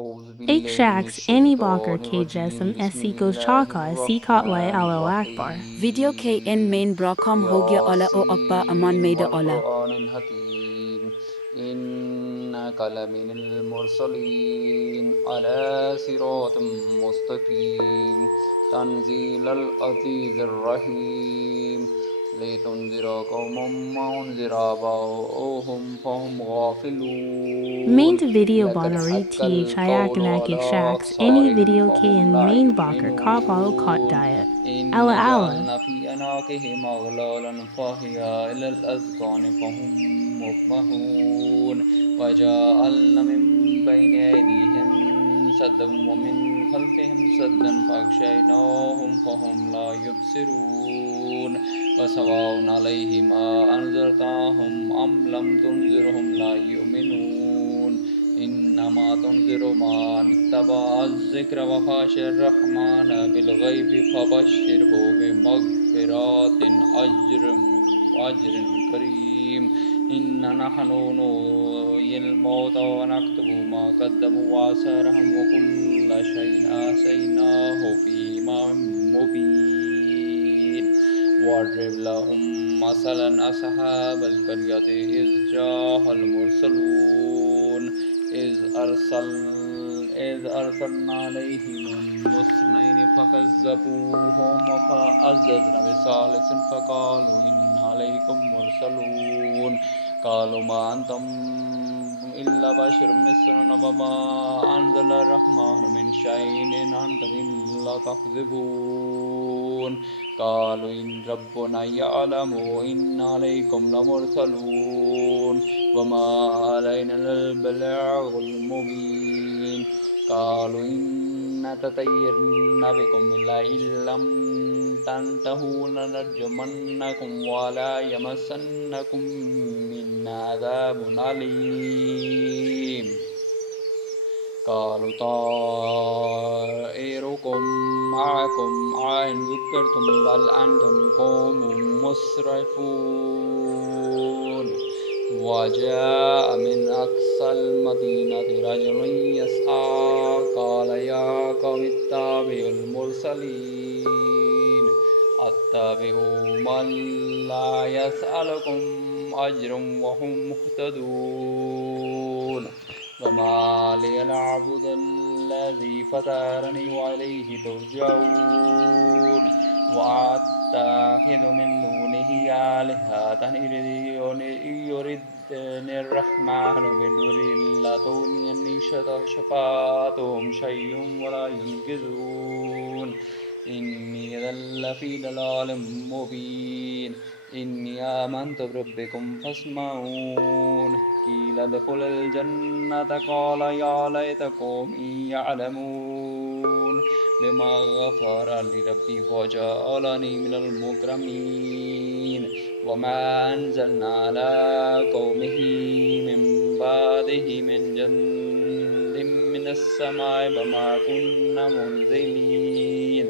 Ek shaks Annie Balker KJSM SC goes chaka SC Kotlay Alo Akbar. Video KN main Bracom Hogia Ola O Akba Aman Maida Ola. إنك لمن المرسلين على صراط مستقيم تنزيل العزيز الرحيم لتنذر قوما ما أنذر آباؤهم فهم غافلون Main to video لقد bonari حق th القول Chayak على shaks any أكثرهم video K فهم and لا main Balker Kavalo Kot يؤمنون diet. Alla إن Alla. جعلنا في أعناقهم أغلالا فهي إلى الأذقان فهم مقمحون وجعلنا من بين أيديهم سدا ومن خلفهم سدا فأغشيناهم فهم لا يبصرون وسواء عليهم أنذرتهم أم لم تنذرهم لا يؤمنون إنما تنذر من اتبع الذكر وخشى الرحمن بالغيب فبشره بمغفرة أجر كريم إن نحن نحيي الموتى ونكتب ما قدموا وآثارهم وكل شيء أحصيناه في إمام مبين واضرب لهم مثلا أصحاب القرية إذ جاءها المرسلون إذ أرسلنا عليهم اثنين فكذبوهما فعززنا بثالث فقالوا إنا عليكم مرسلون قالوا ما أنتم إلا بشر مثلنا وما أنزل الرحمن من شيء إن أنتم إلا تكذبون قالوا إن ربنا يعلم إن عليكم لمرسلون وما علينا البلاغ المبين قالوا إن تطيرنا بكم لئن لم تنتهوا لنرجمنكم ولا يمسنكم منا عذاب أليم قالوا طائركم معكم أئن ذكرتم بل أنتم قوم مسرفون وجاء من أقصى المدينة رجل يسعى قال يا قوم اتبعوا المرسلين اتبعوا من لا يسألكم أجرا وهم مهتدون وما لي أعبد الذي فطرني وإليه ترجعون وأتخذ من دونه آلهة يردني الرحمن بدر لا تغني شفاعتهم شيء ولا ينقذون إني إذا لفي ضلال مبين إني آمنت بربكم فاسمعون قيل ادخل الجنة قال يا ليت قومي يعلمون بما غفر لي ربي وجعلني من المكرمين وما أنزلنا على قومه من بعده من جند من السماء وما كنا منزلين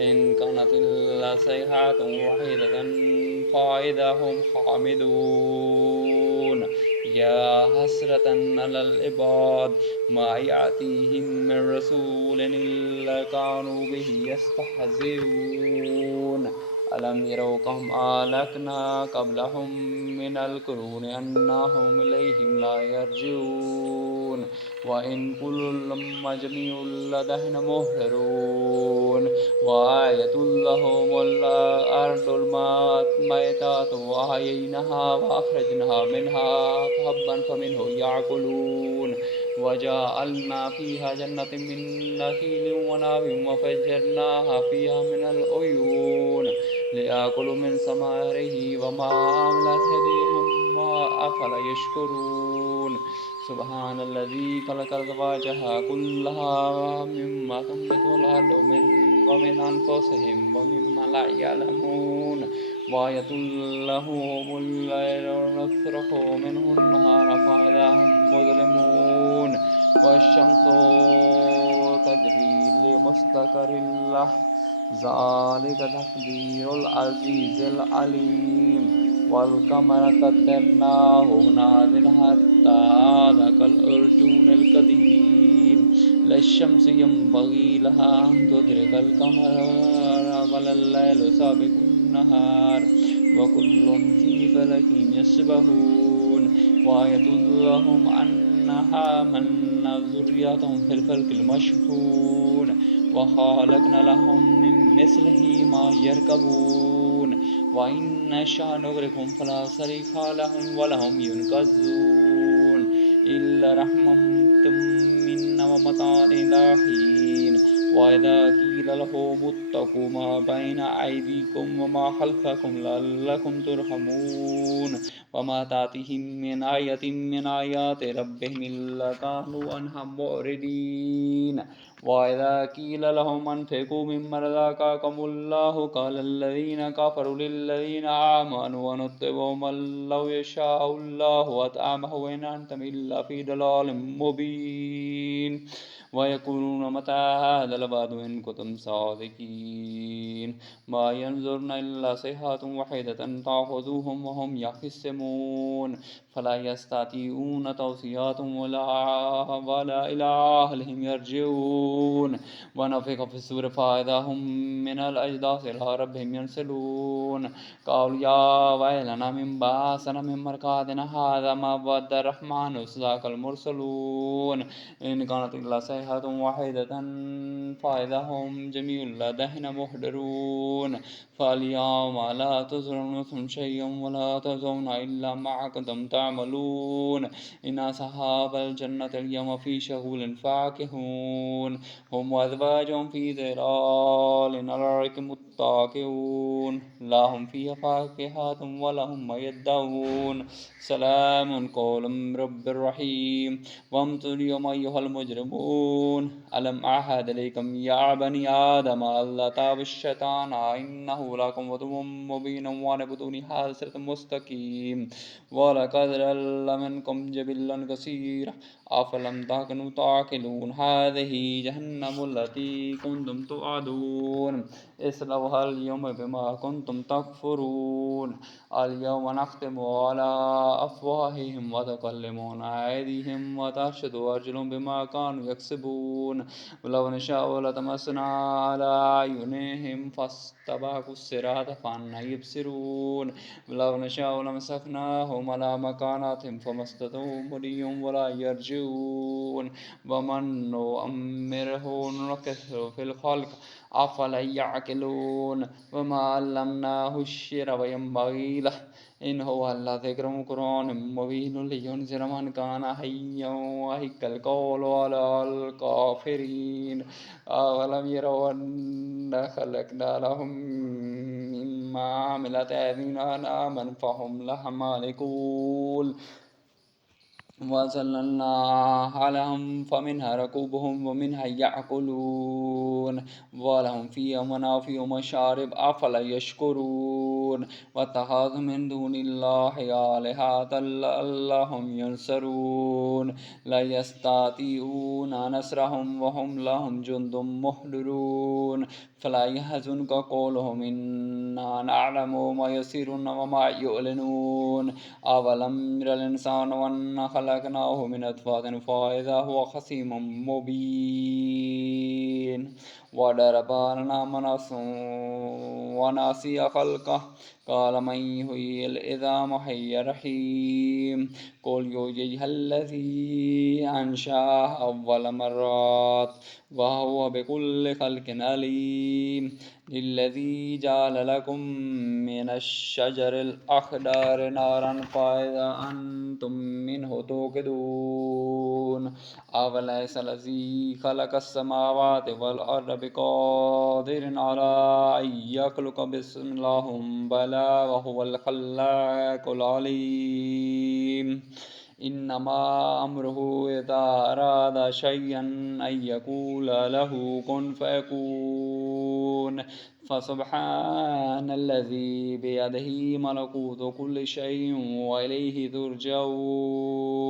إن كانت إلا صيحة واحدة فإذا هم حامدون يا حسرة على العباد ما يأتيهم من رسول إلا كانوا به يستهزئون ألم يروا كم أهلكنا قبلهم من القرون أنهم إليهم لا يرجعون وإن كل لما جميع لدينا محضرون وآية لهم الأرض الميتة وأحييناها وأخرجنا منها حبا فمنه يأكلون وجعلنا فيها جنة من نخيل وناب وفجرناها فيها من العيون ليأكلوا من ثمره وما عملت أيديهم أفلا يشكرون سبحان الذي خلق الأزواج كلها مما تنبت الأرض ومن أنفسهم ومما لا يعلمون وآية لهم الليل نسلخ منه النهار فإذا هم مظلمون والشمس تجري لمستقر له ذلك تقدير العزيز العليم والقمر قدرناه منازل حتى عاد كالعرجون القديم لا الشمس ينبغي لها أن تدرك القمر ولا الليل سابق النهار وكل في فلك يسبحون وآية لهم أنها من ذريتهم في الفلك المشحون وخلقنا لهم من مثله ما يركبون وإن نشأ نغرقهم فلا صريخ لهم ولهم ينقذون إلا رحمة منا ومتاع إلى حين وإذا قيل لهم اتقوا ما بين أيديكم وما خلفكم لعلكم ترحمون وما تأتيهم من آية من آيات ربهم إلا كانوا عنها معرضين وإذا قيل لهم أنفقوا مما رزقكم الله قال الذين كفروا للذين آمنوا ونطعم من لو يشاء الله أطعمه وإن أنتم إلا في ضلال مبين ويقولون متى هذا الوعد إن كنتم صادقين ما ينظرن إلا صيحة واحدة تأخذهم وهم يخصمون فلا يستطيعون توصيات ولا إلى أهلهم يرجعون ونفخ في الصور فإذا هم من الأجداث إلى ربهم ينسلون قالوا يا ويلنا من بعثنا من مرقدنا هذا ما وعد الرحمن وصدق المرسلون إن كانت إلا صيحة واحدة فإذا هم جميع لدينا محضرون فاليوم لا تظلمون شيئا ولا تجزون إلا ما كنتم تعملون إن أصحاب الجنة اليوم في شغل فاكهون هم وأزواجهم في ظلال على الأرائك متكئون لهم فيها فاكهة ولهم ما يدعون سلام قولا من رب رحيم وامتلوا اليوم أيها المجرمون ألم أعهد إليكم يا بني آدم ألا تعبدوا الشيطان إنه لكم عدو مبين واعبدوني هذا صراط مستقيم ولقد ضل منكم جبلا كثيرا أفلم تكونوا تعقلون هذه جهنم التي كنتم توعدون اصلوها اليوم بما كنتم تكفرون اليوم نختم على أفواههم وتكلمنا أيديهم وتشهد أرجلهم بما كانوا يكسبون ولو نشاء لطمسنا على أعينهم فاستبقوا الصراط فأنى يبصرون ولو نشاء لمسخناهم على مكاناتهم فما استطاعوا مضيا ولا يرجعون ومن نؤمره ننكسه في الخلق أفلا يعقلون وما علمناه الشعر وينبغي له إن هو إلا ذكر قرآن مبين لينذر من كان حيا ويحق القول على الكافرين أولم يروا أنا خلقنا لهم مما عملت أيدينا أنعاما فهم لها مالكون وظللنا عليهم فمنها ركوبهم ومنها يأكلون ولهم فيها منافع ومشارب أفلا يشكرون واتخذوا من دون الله آلهة لعلهم ينصرون لا يستطيعون نصرهم وهم لهم جند محضرون فلا يحزنك قولهم إنا نعلم ما يسرون وما يعلنون أولم ير الإنسان أنا خلقناه من نطفة فإذا هو خصيم مبين وضرب لنا مناص ونسي خلقه قال من يحيي العظام حي رحيم قل يحييها الذي أنشأها أول مرات وهو بكل خلق عليم الذي جعل لكم من الشجر الأخضر نارا فإذا أنتم منه توقدون أوليس الذي خلق السماوات والأرض بقادر على أن يخلق بسم الله بلى وهو الخلاق العليم إنما أمره إذا أراد شيئا أن يقول له كن فيكون فسبحان الذي بيده ملكوت كل شيء وإليه ترجعون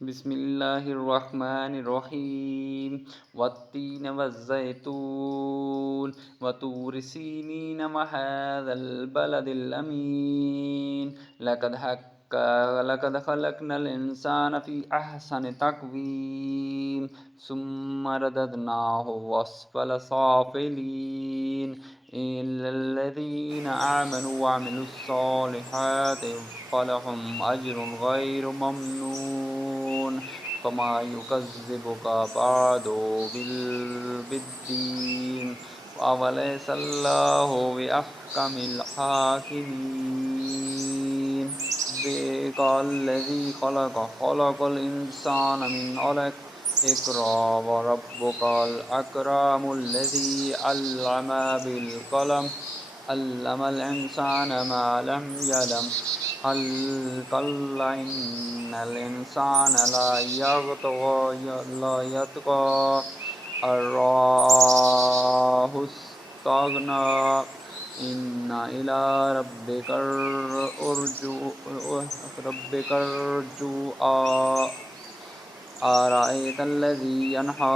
بسم الله الرحمن الرحيم والتين والزيتون وطور سينين وهذا البلد الأمين لقد लक़द ख़लक़नल इंसान फ़ी अहसनि तक़वीम सुम्मा रददनाहु अस्फ़ल साफ़िलीन इल्लल्लज़ीना आमनू वअमिलुस्सॉलिहाति फ़लहुम अज्रुन ग़ैरु ममनून फ़मा युकज़्ज़िबुका बअदु बिद्दीन अवलैसल्लाहु बिअहकमिल हाकिमीन बिक़ल्लज़ी ख़लक़ल इंसाना मिन अलक़ इक़रा व रब्बुकल अकरमुल्लज़ी अल्लमा बिल क़लम अल्लमल इंसाना मा लम यअलम हल कल्ला इन्नल इंसाना ला यत्ग़ा अर्राअहु इस्तग़ना इन्ना इला रब्बिकर रुजुआ अरअयतल्लज़ी यन्हा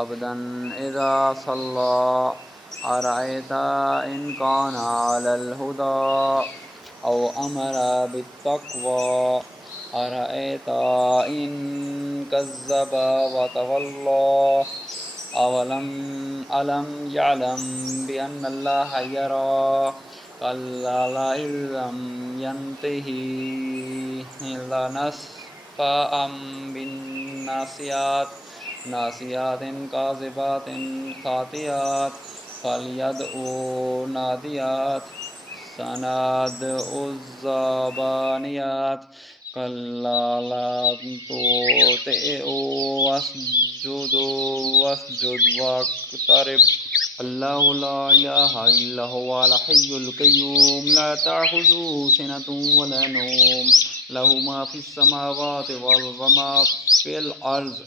अब्दन इज़ा सल्ला अरअयत इन कान अलल हुदा औ अमरा बित्तक़वा अरअयत इन कज़्ज़ब व तवल्ला अलम यअलम बिअन्नल्लाह यरा कल्ला इल्लम यंतहि लनस्फ़अम नासियातिन काज़िबातिन खातियात फ़लयदउ नादियात सनदउ ज़बानियात कल्ला ला तुतिअहु वस्जुद वक़्तरिब अल्लाहु ला इलाहा इल्ला हुवल हय्युल क़य्यूम ला तअख़ुज़ुहु सिनतुन व ला नौम लहु मा फ़िस समावाति व मा फ़िल अर्ज़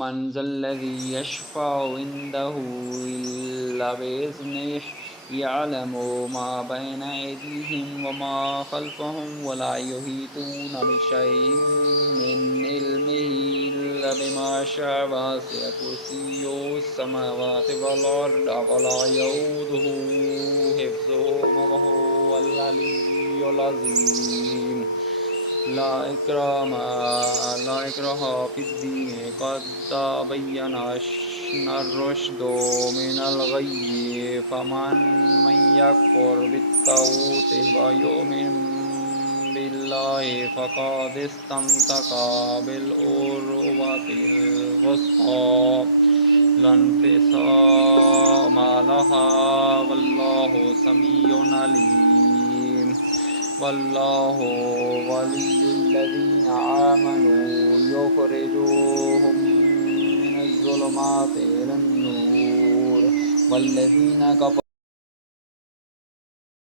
मन ज़ल्लज़ी यशफ़अउ इंदहु इल्ला बिइज़्निहि यअलमु मा बैना अयदीहिम व मा ख़ल्फ़हुम व ला युहीतूना बिशैइन मिन इल्मिही इल्ला बिमा शाअ वसिअ कुर्सियुहु समावाति वल अर्ज़ व ला यऊदुहु हिफ़्ज़ुहुमा व हुवल अलिय्युल अज़ीम ला इक्राहा फ़िद्दीन क़द तबय्यन रुश्दु मिनल ग़य्यि फ़मन यकफ़ुर बित्ताग़ूति व यु'मिन बिल्लाहि फ़क़द इस्तमसका बिलउर्वतिल वुस्क़ा ला इंफ़िसामा लहा वल्लाहु समीउन अलीम वल्लाहु वलियुल्लज़ीना आमनू युख़रिजुहुम मिनज़्ज़ुलुमाति इलन नूर वल्लज़ीना कफ़रू